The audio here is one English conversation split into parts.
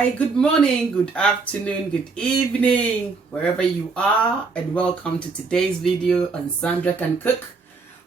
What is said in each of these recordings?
Hi, good morning, good afternoon, good evening, wherever you are, and welcome to today's video on Sandra Can Cook.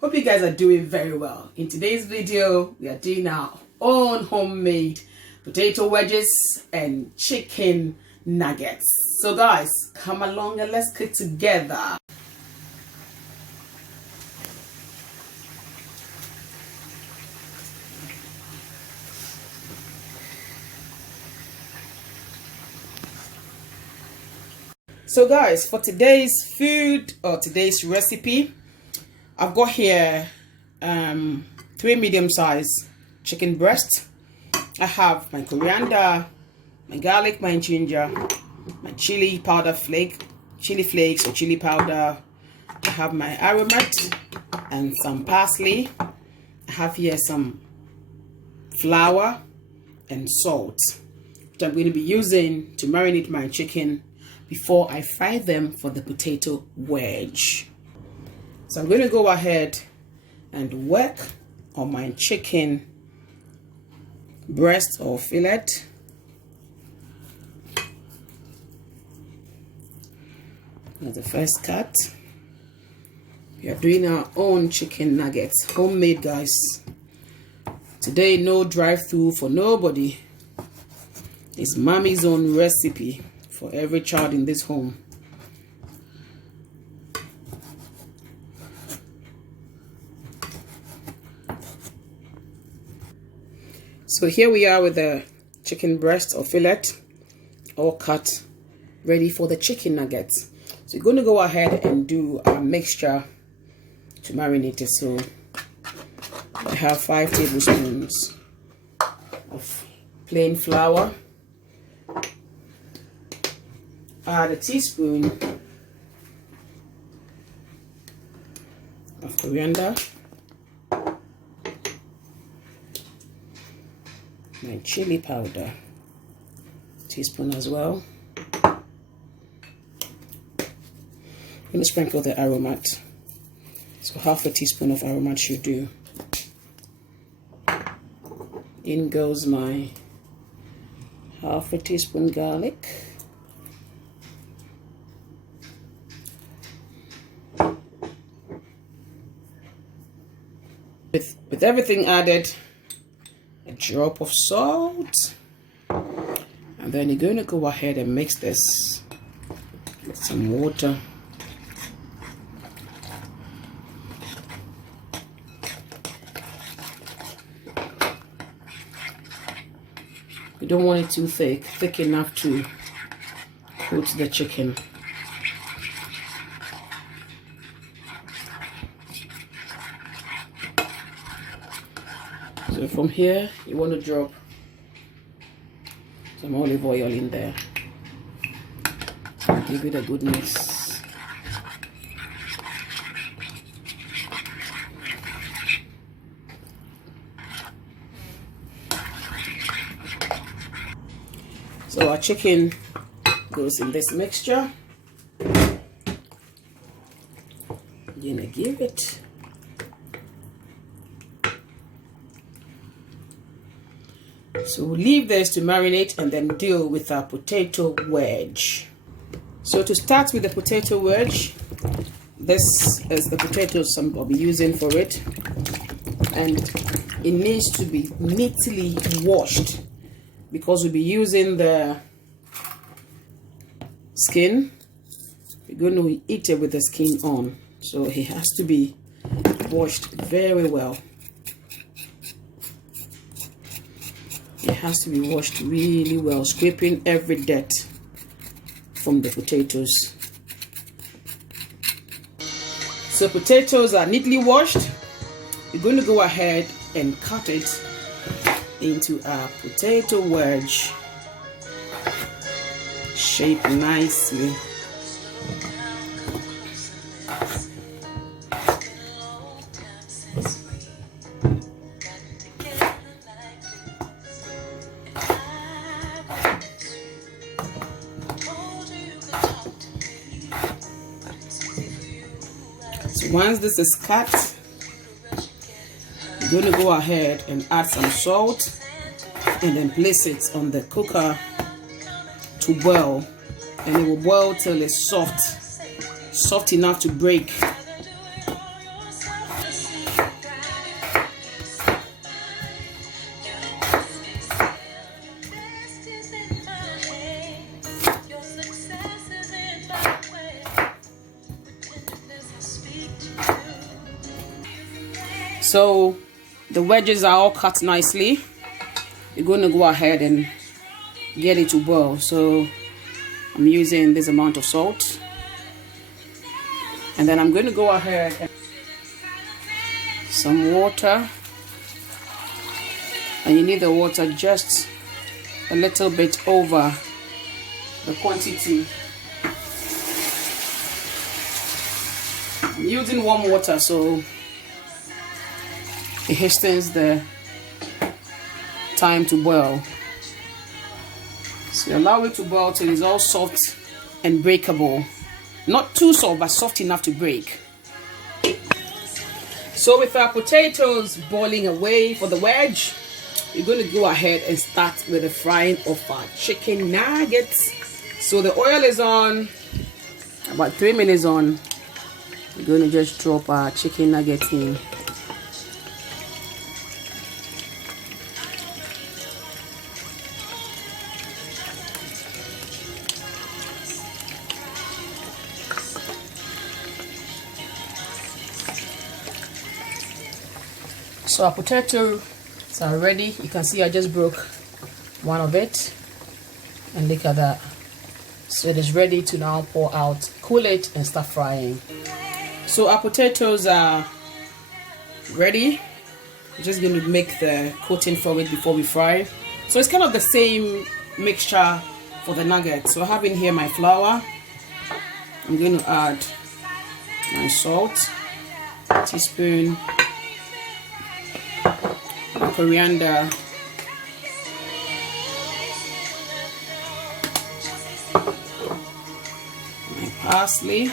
Hope you guys are doing very well. In today's video, we are doing our own homemade potato wedges and chicken nuggets. So guys, come along and let's cook together. So guys, for today's food or today's recipe, I've got here 3 medium-sized chicken breasts. I have my coriander, my garlic, my ginger, my chili powder chili flakes or chili powder. I have my aromat and some parsley. I have here some flour and salt that I'm going to be using to marinate my chicken before I fry them for the potato wedge. So I'm going to go ahead and work on my chicken breast or fillet. That's the first cut. We are doing our own chicken nuggets, homemade guys. Today no drive-through for nobody. It's mommy's own recipe for every child in this home. So here we are with the chicken breast or fillet all cut, ready for the chicken nuggets. So you're going to go ahead and do our mixture to marinate it. So I have 5 tablespoons of plain flour. Add a teaspoon of coriander, my chili powder, teaspoon as well. I'm going to sprinkle the aromat. So half a teaspoon of aromat should do. In goes my half a teaspoon garlic. With everything added, a drop of salt, and then you're going to go ahead and mix this with some water. You don't want it too thick enough to coat the chicken. So from here, you want to drop some olive oil in there. Give it a good mix. So our chicken goes in this mixture. You're gonna give it so we'll leave this to marinate and then deal with our potato wedge. So to start with the potato wedge, this is the potatoes I'll be using for it, and it needs to be neatly washed because we'll be using the skin. We're going to eat it with the skin on, so it has to be washed very well. It has to be washed really well, scraping every dirt from the potatoes. So potatoes are neatly washed. We're going to go ahead and cut it into our potato wedge shape nicely. So once this is cut, you're going to go ahead and add some salt and then place it on the cooker to boil, and it will boil till it's soft enough to break. So the wedges are all cut nicely. You're going to go ahead and get it to boil. So I'm using this amount of salt, and then I'm going to go ahead and some water, and you need the water just a little bit over the quantity. I'm using warm water so it hastens the time to boil. So allow it to boil till it's all soft and breakable. Not too soft, but soft enough to break. So with our potatoes boiling away for the wedge, you're going to go ahead and start with the frying of our chicken nuggets. So the oil is on, about 3 minutes on. We're going to just drop our chicken nuggets in. So our potatoes are ready. You can see I just broke one of it, and look at that. So it is ready to now pour out, cool it, and start frying. So our potatoes are ready. We're just going to make the coating for it before we fry. So it's kind of the same mixture for the nuggets. So I have in here my flour. I'm going to add my salt, a teaspoon, my coriander, my parsley,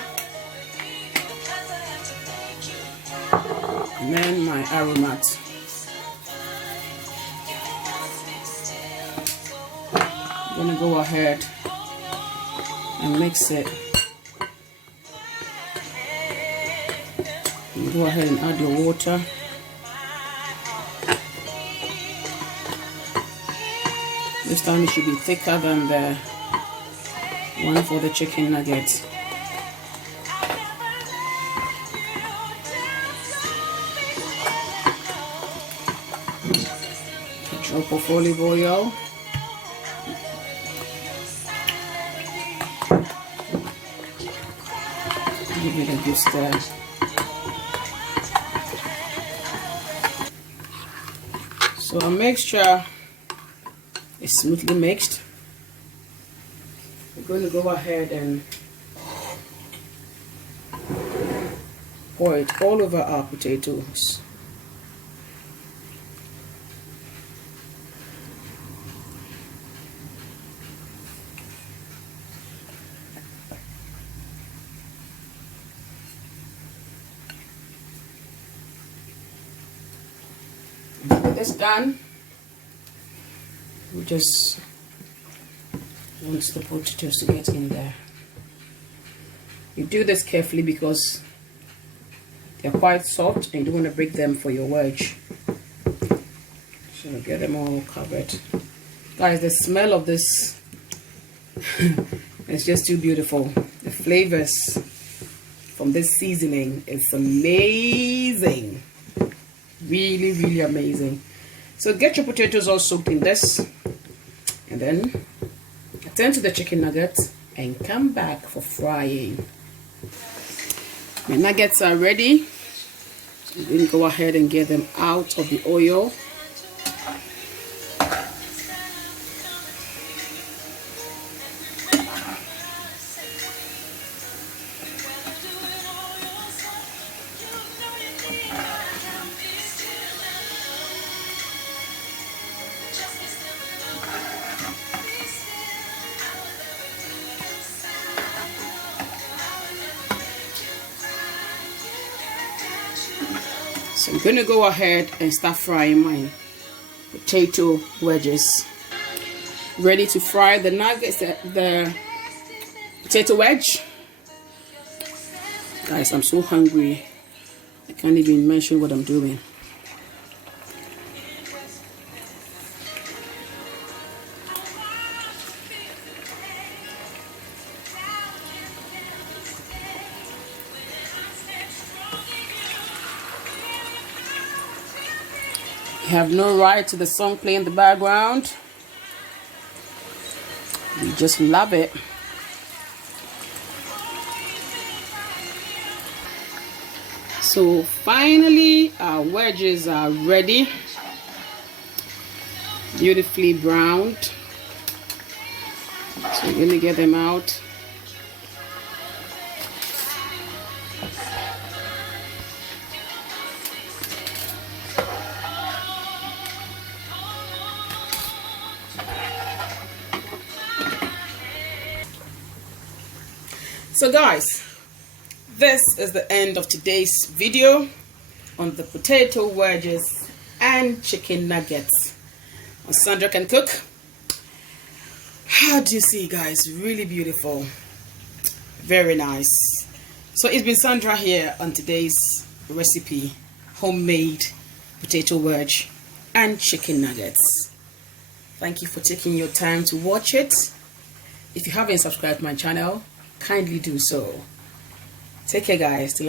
and then my aromat. I'm going to go ahead and mix it. You go ahead and add your water. This time it should be thicker than the one for the chicken nuggets. A drop of olive oil. Give it a good stir. So our mixture is smoothly mixed. We're going to go ahead and pour it all over our potatoes. With this done, we just want the potatoes to get in there. You do this carefully because they're quite soft and you don't want to break them for your wedge. So get them all covered. Guys, the smell of this is just too beautiful. The flavors from this seasoning is amazing. Really, really amazing. So get your potatoes all soaked in this, and then attend to the chicken nuggets and come back for frying. My nuggets are ready. So I'm going to go ahead and get them out of the oil. So I'm going to go ahead and start frying my potato wedges. ready to fry the nuggets, the potato wedge. Guys, I'm so hungry. I can't even mention what I'm doing. You have no right to the song playing in the background. We just love it. So finally, our wedges are ready, beautifully browned. So we're going to get them out. So guys, this is the end of today's video on the potato wedges and chicken nuggets. Sandra can cook. How do you see, guys? Really beautiful. Very nice. So it's been Sandra here on today's recipe, homemade potato wedge and chicken nuggets. Thank you for taking your time to watch it. If you haven't subscribed to my channel, kindly do so. Take care, guys.